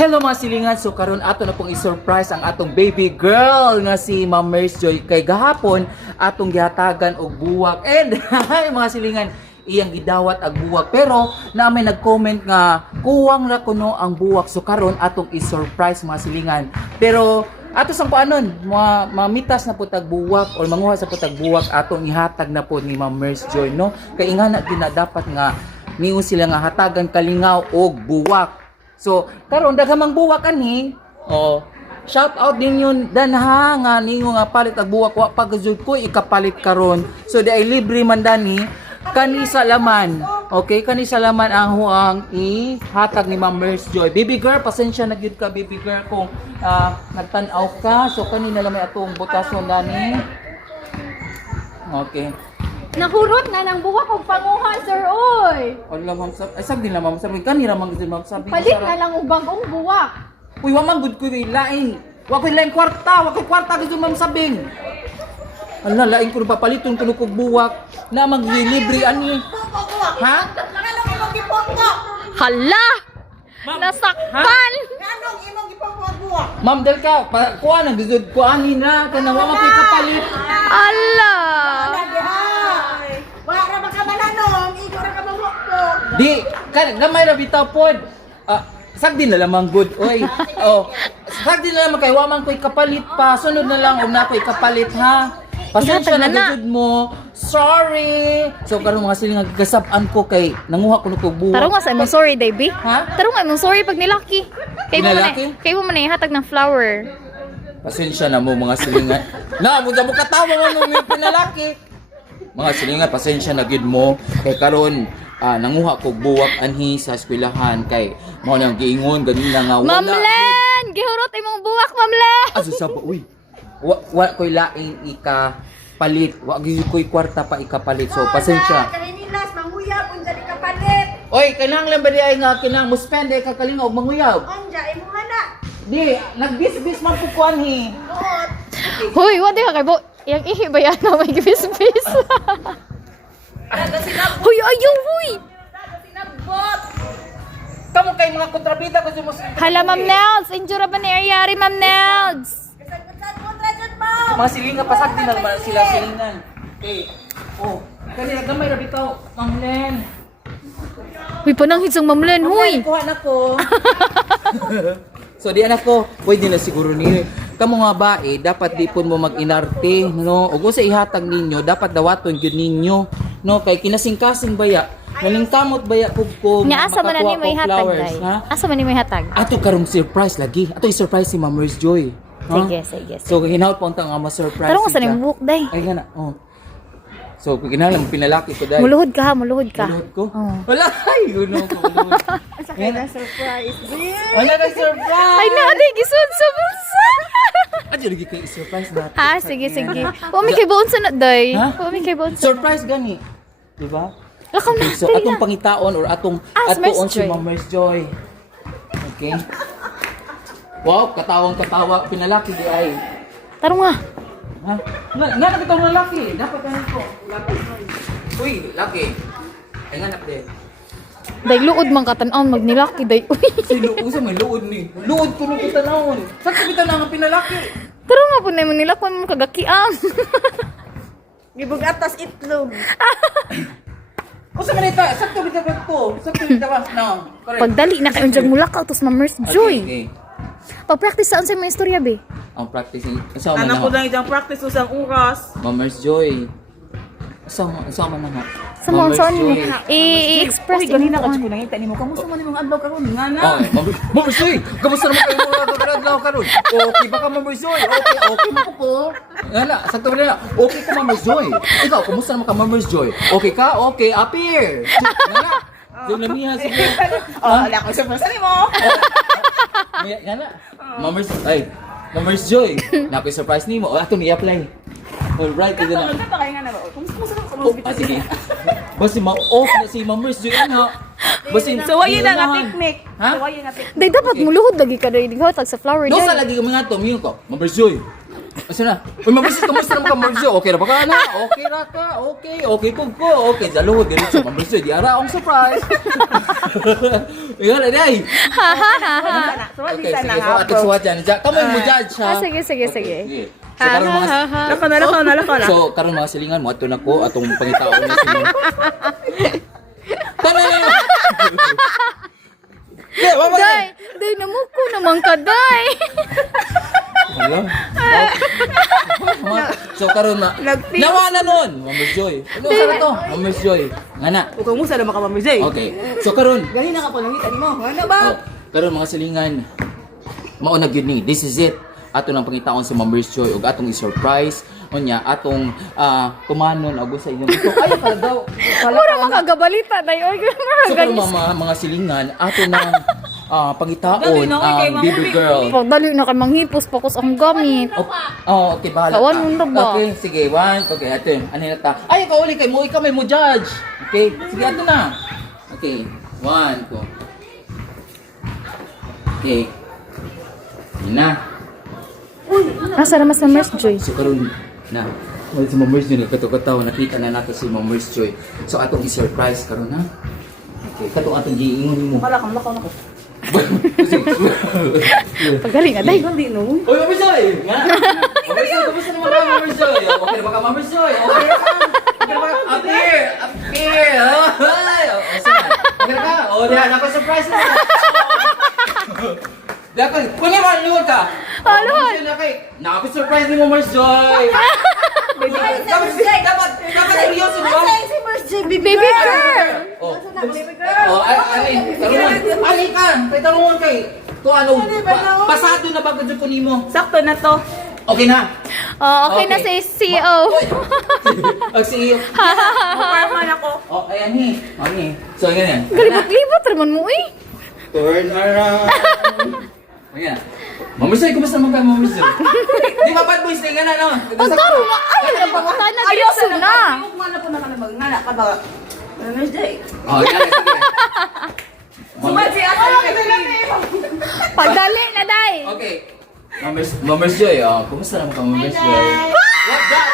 Hello mga silingan, so karon ato na pong i-surprise ang atong baby girl nga si Ma'am Merce Joy kay gahapon atong gihatagan og buwak and mga silingan iyang gidawat ang buwak pero na may nag-comment nga kuwang ra kuno ang buwak so karon atong i-surprise mga silingan pero ato sang kuanon mamitas na putag buwak or manguha sa putag buwak atong ihatag na po ni Ma'am Merce Joy no kay ingana gina dapat nga niyo sila nga hatagan kalingaw og buwak. So, karon daghang buwak ani. Oh, shout out ninyo danha nga ninyo nga palit ang buwak wa pagajud ko ikapalit karon. So, di ay libre man dani kani sa laman. Okay, kani sa laman ang huang ihatag ni Ma'am Merce Joy. Baby girl, pasensya na gyud ka baby girl kung nagtan-aw ka. So, kani na lang may atong butason dani. Okay. Nahurot na ng buwak og panguha, sir, oy. Wala ma'am sabi. Ay sabi nila ma'am sabi. Kanira man gid ma'am sabi. Palit na lang og bagong buwak. Uy, wa man gud ko lain. Wa ko lain kwarta, wa ko kwarta gid ma'am sabing. Ala lain ko papaliton ko kog buwak na maglilibre ani. Ha? Hala! Nasaktan! Anong imong gipagbuwag buwak? Ma'am Delka, kuha nang gud ko ani na kanang wa man koy kapalit. Ala! Wala ra ba ka malanong? Igo ra ka mabuwak ko. Di, kan gamay ra bitaw pod. Sagdi na lamang good. Oy. Oh. Sagdi na lamang kay wa man koy kapalit pa. Sunod na lang og na koy kapalit ha. Pasensya na gud mo. Sorry. So karon mga siling nagkasab-an ko kay nanguha ko kog buwak. Tarong nga sa imong sorry, Davey. Ha? Tarong nga imong sorry pag nilaki. Nilaki? Kay mo man ihatag ng flower. Pasensya na mo mga silingan. Na, mo mo katawa mo may pinalaki. Mga silingan, pasensya na gid mo. Kay karon nanguha ko buwak anhi sa eskwelahan kay mo nang giingon ganina nga wala. Ma'am Len! Gihurot imong buwak, Ma'am Len! Aso sa uy. Wa koy laing ika palit. Wa gyud koy kwarta pa ikapalit. So pasensya. Kaninilas manguyab unsa di ka palit. Oy, kinahanglan ba di ay nga kinang mo spend ay kakalingaw manguyab? Unja imuha na. Di, nagbis-bis man po ko anhi. Hoy, wa di ka kay bo. Yang ihi ba yan na may gibis-bis? Hoy, ayaw, hoy! Kamu kay mga kontrabida kasi mo Hala, Ma'am Nels! Injura ba na ayari, Ma'am Nels? Kasag-kasag kontra jud mo. mga silingan pasagdi na naman sila silingan. Okay. Oh, kanina gamay ra bitaw, Ma'am Len. Hoy, pananghid sang Ma'am Len, hoy! Kuha na ko. So di anak ko, pwede na siguro ni kamo nga bae, dapat di pud mo mag-inarte, no? Ug sa ihatag ninyo, dapat dawaton gyud ninyo, no? Kay kinasing-kasing baya, nalingkamot baya pug ko. Nya asa man ni may hatag, day? ha? Asa man ni may hatag? Ato karong surprise lagi. Ato i-surprise si Ma'am Merce Joy. Ha? Sige, sige. So hinahot pa untang nga ma-surprise. Tarong nga sa siya. ning buhok, day. Ay gana. Oh. So kinalang pinalaki ko dai. Muluhod ka ha, muluhod ka. Muluhod ko? Oo. Wala. Ay, yun ako. Muluhod. Asa kay na surprise. Wala na surprise. Ay na, day, gisud sa bulsa. Adyo lagi kayo i-surprise natin. Ha, sige, sige. Wa mi kay buon sa na, day. Ha? Wa mi kay buon sa. Surprise gani. Diba? Lakaw na, So dali atong na. pangitaon or atong Ah, si Merce atuon si Joy. Ma'am Merce Joy. Okay. Wow, katawang-katawa pinalaki di ay. Tarong nga. Ha? Nga na bitong lalaki. Dapat ano ko. Laki. Uy, laki. Ay nga nak din. Day, luod man katan-on magnilaki, day. Uy. Sino usa may luod ni. Luod ko nung kita naon. Sa kita na nga pinalaki. Tarong nga po na mo nilakon mo kagakiang. Gibug atas itlog. Usa man ita, sakto bitaw ko. Sakto bitaw na. Correct. Pagdali na kayo dyan mulakaw, tapos Ma'am Merce Joy. Okay. Pag-practice saan sa mga istorya, be? Ang practicing. Kasama Anak ko na. lang itang practice usang oras. Ma'am Merce Joy. Kasama na nga. Sa mga saan mo, Joy. i-express Uy, ganina mo ka ko nangita nimo. Kamusta man imong adlaw karon? Nga na. Oh, Ma'am Merce Joy. Kamusta naman kayo mga adlaw karon? Okay ba ka Ma'am Merce Joy? Okay mo ko po. Wala, sakto ba na? Okay ka Ma'am Merce Joy. Ikaw, kamusta naman ka Ma'am Merce Joy? Okay ka? Okay, appear. Wala. Yung namiha sige. Oh, ala ko surprise nimo. Gana. Ma'am Merce, ay, Ma'am Merce Joy. Surprise nimo. Ato ni apply. Alright, ito na. Ano kay nga na ba? Kumusta sa Oh, sige. Basi ma-off na si Ma'am Merce Joy ano. Basi So wayo na nga technique. Ha? So wayo nga technique. Day, dapat muluhod lagi ka, day. Ikaw, tag sa flower, No sa day. lagi kami nga to, miyo ko. Ma'am Merce Joy. Asa na? Uy, Ma'am Merce, kamusta naman ka Ma'am Merce Joy? Okay ra ba ka na? Okay ra ka. Okay po ko. Okay, daluhod diretso Ma'am Merce Joy. Di ara akong surprise. Iyan na day. So Okay, Isa sige. na So, nga, ate bro. suwat yan. Kamay mo judge, ha? Sige, sige, sige. So, karon mga Lako na. So, karon mga silingan mo, ato na ko atong pangitaon na sila. Tama na. Yeah, wala. Day, namuko naman ka, day. Hello? So, karon na. Nagpil- Nawa na nun. Mama Joy. Ano sa to? Mama Joy. Ngana. Kung mo sa naman ka mamizay. Okay. So, karon. Gani na ka pa nakita mo. Ano ba? Oh, karon mga silingan. Mauna gyud ni. This is it. Ato nang pangitaon si Mama Joy ug atong i-surprise unya atong tumanon og sa inyong ito. Ay, kalagaw. Mura makagabalita, day. Oy, So, karon mga silingan, ato nang pangitaon ang baby girl. Pagdali na kay manghipos, pakos ang gamit. Okay, bahala Kawan ka. mo na ba? Okay, sige, one. Okay, ito yun. Ano na ta? Ay, ikaw uli kay mo. Ikaw may mo judge. Okay, sige, ito na. Okay, one, two. Okay. Yun na. Asa naman sa Mers Joy? So, karon na. Well, si Mama Joy, kato-kataw, nakita na nato si Mama Joy. So, atong i-surprise karon na. Okay, katong atong giingon mo. Wala kang lakaw na ko. Pagaling nga, day. Hindi no. Oy, Mama Joy! Nga! Mama Joy, kamusta naman ka, Mama Joy? Okay na ba ka, Mama Joy? Okay na ka? Okay na ba? Up here! Up here! Ay! Okay na ka? O, diyan, napa-surprise na! Dapat, kunin mo, luhod ka! Luhod! Naka-surprise ni Mama Joy! Dapat seryoso, di ba? si Mers J. Baby girl! Oh, tarungan. Ali ka, kay tarungan kay. To ano, pasado na ba kadyo kunin mo? Sakto na to. Okay na. Oh, okay na si CEO. Ang CEO. Parman ako. Oh, ayan ni. Ani. So ganyan. Galibot-libot naman mo, eh. Turn around. Ayan. Mamisoy, kumusta naman kayo, Mamisoy? Di ba bad boys na nga na, no? Pagkaro nga, ayaw na pangutan na dito na. Yung mana po na ka na magngana ka ba? Mers J. Oh, yan, sige. Sumad si Ate Pagdali na, day. Okay. Mamas Joy, kumusta naman ka, Mamas Joy? What that?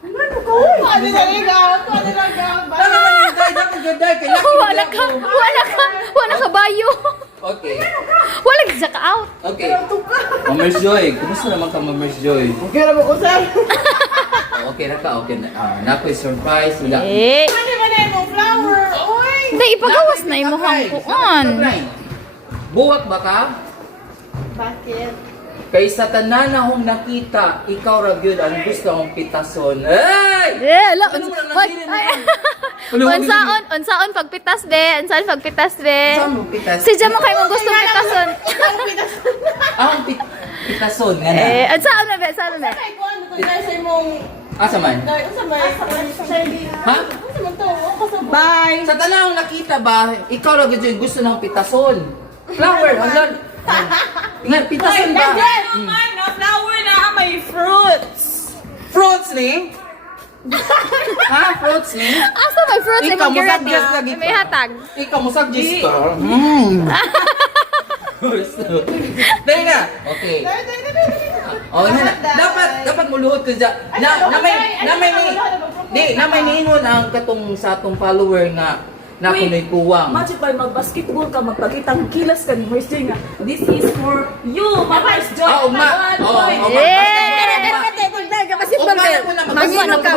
Ano na ligaw? Ano na ligaw? Ano naman yung day? Dapat yung day. Kailangan Wala ka bayo. Okay. Wala ka ka out. Okay. Mamas Joy, kumusta naman ka, Mamas Joy? Okay na ba ko sir? Okay na ka, okay na. Nako'y surprise. Wala. Eh, Ano ba na yung flower? Oy! day, ipagawas na imuhang kuan. Buwak ba ka? Bakit? Kay sa tanan akong nakita, ikaw ra gyud ang gusto mong pitason. Ay! Eh, la, Ano mo lang nandiri mo? unsaon pagpitas be, unsaon pagpitas be. Saan mo pitas? Si Jamo kay mong gustong pitason. Akong pitason nga na. Eh, unsaon na be, unsaon na be. Ay, kung ano to guys ay mong... Asa man? Ha? Bye! Sa tanan akong nakita ba, ikaw ra gyud yung gusto ng pitason. Flower, hanggang. Nga, pitason ba? No flower na may fruits! Fruits ni? Ha? Fruits ni? Asa may fruits Ikaw imong mo girat suggest lagi May ka. hatag. Ikaw mo suggest ka? Dali na. Okay. Oh, na, dapat muluhod ka dyan. Na may niingon ang katong sa atong follower nga na kunoy kuwang. Magic pa mag-basketball ka, magpakitang kilas ka ni Mers J nga. This is for you, Mers J. Ugma. Magmano ka,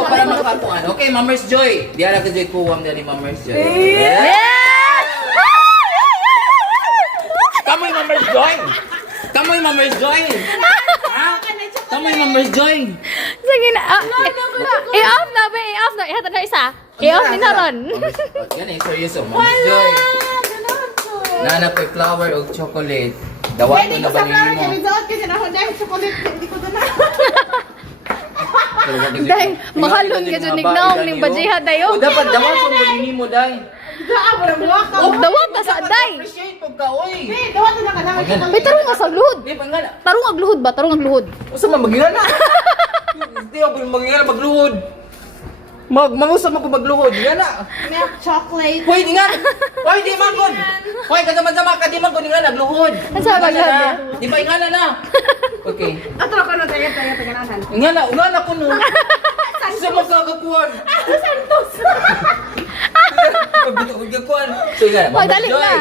Okay, Mamers Joy. Diara ka Joy kuwang dali Mamers Joy. Kamoy Mamers Joy. Kamoy Mamers Joy. Ha? Kamoy Mamers Joy. Sige na. I-off na ba? I-off na. Ihatag na isa. I-off ni Naron. Yan eh, seryoso. Mamers Joy. Nanap ko'y flower o chocolate. Dawat ko na ba ninyo mo? Dahil mahalon ka dyan nignaong ning bajiha dayo. O dapat dawat ko ba ninyo mo, day? Og dawat na sa day. Appreciate ko ka, oy. May tarong nga sa luhod. Di ba nga na? Tarong ag luhod ba? Tarong ag luhod. Usa man magingana? Hindi ako magingana magluhod. Mangusap ako magluhod. Nga na. Milk chocolate. Hoy, di nga. Hoy, di man kon. Hoy, kasama-sama ka di man kon nga nagluhod. Ano sa magluhod? Di ba ingana na? Okay. Atro ko na tayo tagananan. Ingana ko no. Sa magkakakuan. Santos. Pagkakakuan. So, ingana. Hoy, dali na.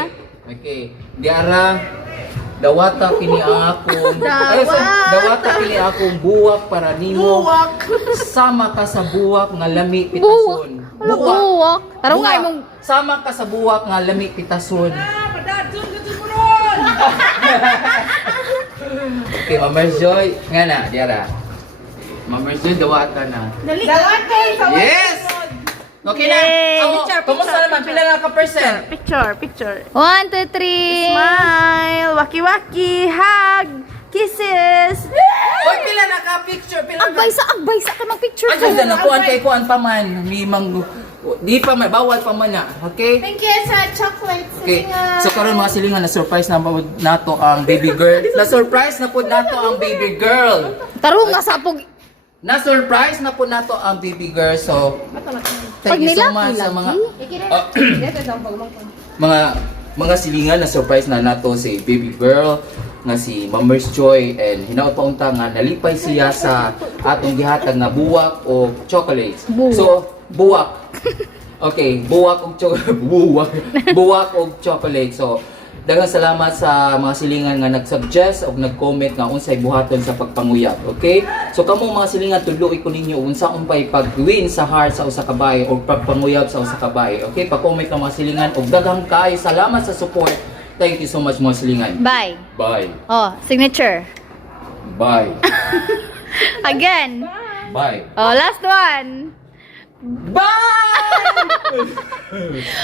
Okay. Diara, Dawata kini akong dawata kini akong buwak para nimo. Sama ka sa buwak nga lami pitason. Ano buwak? Tarong nga imong Sama ka sa buwak nga lami pitason. Okay, Mama Joy, nga na, diara. Mama Joy, dawata na. Yes! Okay na. Yay! So, kumusta naman? Pila na ka percent? Picture. 1, 2, 3. Smile. Waki-waki. Hug. Kisses. Hoy, pila na ka picture? Pila na Agbay sa ka mag-picture Ay, dyan na, kuan kay kuan pa man. Di pa man, bawal pa man na. Okay? Thank you sa chocolates. Okay. So karon mga silingan na surprise na po nato ang baby girl. Na surprise na po nato ang baby girl. Tarong nga sa pog Na surprise na po nato ang baby girl. So thank you so much sa mga mga silingan na surprise na nato si baby girl nga si Ma'am Joy, and hinaot pa unta nga nalipay siya sa atong gihatag nga buwak o chocolates. So buwak. Okay, buwak og buwak og chocolate. So daghang salamat sa mga silingan nga nag-suggest o nag-comment nga unsay buhaton sa pagpanguyab. Okay? So kamo mga silingan, tudloy ko ninyo unsa umpay pag-win sa heart sa usa ka babae o pagpanguyab sa usa ka babae. Okay? Pa-comment ng mga silingan og daghang kaayo salamat sa support. Thank you so much mga silingan. Bye. Bye. Oh, signature. Bye. Again. Bye. Oh, last one. Bye!